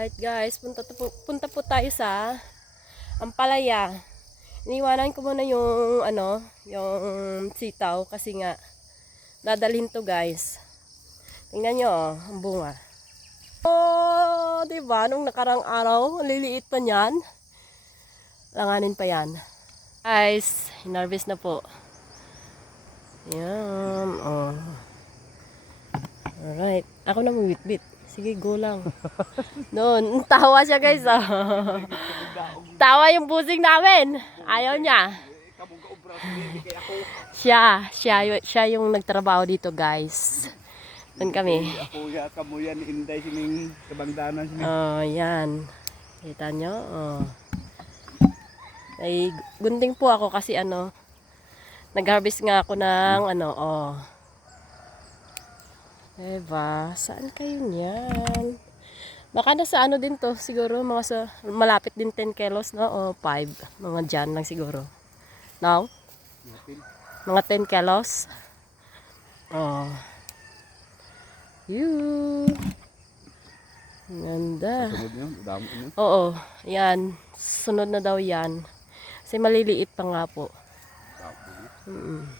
Alright guys, punta, po, punta po tayo sa Ampalaya. Iniwanan ko muna yung ano, yung sitaw kasi nga dadalhin to guys. Tingnan nyo, oh, ang bunga. Oh, di ba? Nung nakarang araw, liliit pa niyan. Langanin pa yan. Guys, hinarvest na po. Yan, oh. Alright. Ako na mawitbit. Sige, go lang. Noon, tawa siya guys. ah. tawa yung busing namin. Ayaw niya. Siya, siya, siya yung nagtrabaho dito guys. Doon kami. Ako ya kamuyan inday sining kabangdanan sining. Oh, yan. Kita nyo? Oh. Ay, gunting po ako kasi ano, nag-harvest nga ako ng ano, oh. Diba? Saan kayo niyan? Baka nasa ano din to, siguro mga sa, malapit din 10 kilos, no? O 5, mga dyan lang siguro. No? Mga 10 kilos. Oh. Yun. Ganda. Oo, yan. Sunod na daw yan. Kasi maliliit pa nga po. Mm.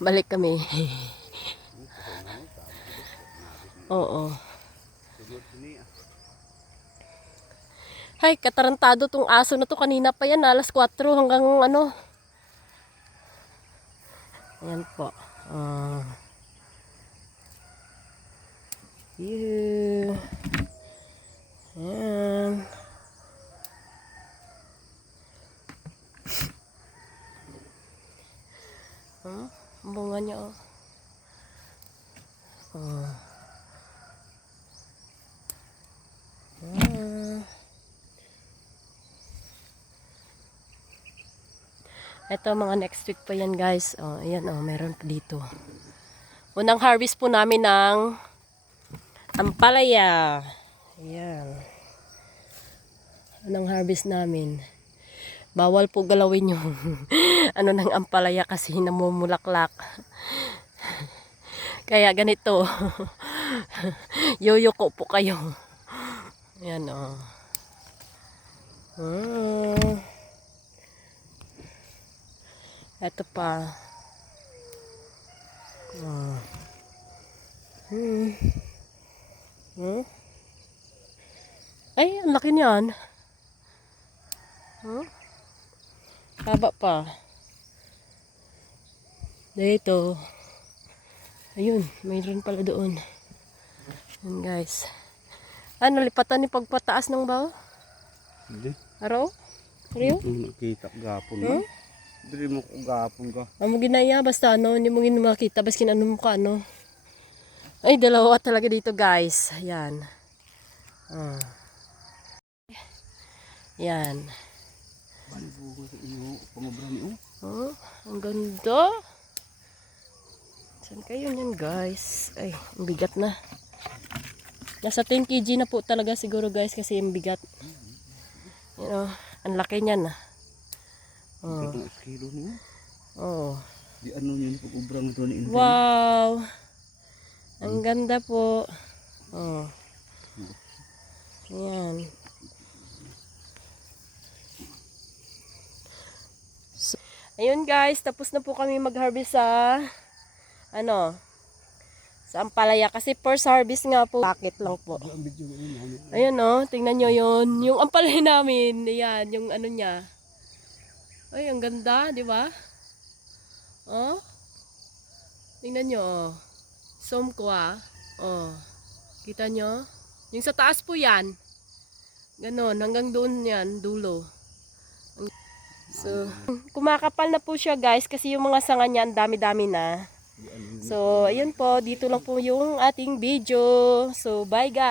Balik kami. Oo. Hay, katarantado tong aso na to. Kanina pa yan, alas 4 hanggang ano. Ayan po. Ah. Yeah. Ang bunga niya, oh. Oh. Ah. Ito mga next week pa yan guys. Oh, ayan oh, meron pa dito. Unang harvest po namin ng ampalaya. Ayan. Unang harvest namin. Bawal po galawin yung ano ng ampalaya kasi namumulaklak. Kaya ganito. Yoyoko po kayo. Ayan oh. Hmm. Ito pa. Ah. Hmm. Hmm? Ay, ang laki niyan. Huh? Haba pa. Dito. Ayun, mayroon pala doon. Yan guys. Ano, lipatan ni pagpataas ng baw? Hindi. Araw? Rio? Kung nakita gapon Hmm? Dili mo ko gapon ka. Amo ginaya basta ano, hindi mo makita basta ano mo ka ano. Ay, dalawa talaga dito, guys. Ayan. Ah. Yan. Bani bugo sa inyo pamabra ni oh. Oh, ang ganda. Saan kayo niyan, guys? Ay, ang bigat na. Nasa 10 kg na po talaga siguro, guys, kasi ang bigat. You know, ang laki niyan. ah. Oh. Kilo niyo. Oh. Di ano niyo pag mo ni inday. Wow! Ang ganda po. Oh. Ayan. Ayun guys, tapos na po kami mag-harvest sa ano sa Ampalaya kasi first harvest nga po. Bakit lang po. Namin. Ayan oh, tingnan nyo yun. Yung Ampalaya namin, ayan, yung ano niya. Ay, ang ganda, di ba? Oh? Tingnan nyo, oh. Zoom ko ah. Oh. Kita nyo? Yung sa taas po yan. Ganon, hanggang doon yan, dulo. So, kumakapal na po siya guys kasi yung mga sanga niya, ang dami-dami na. So, ayun po, dito lang po yung ating video. So, bye guys!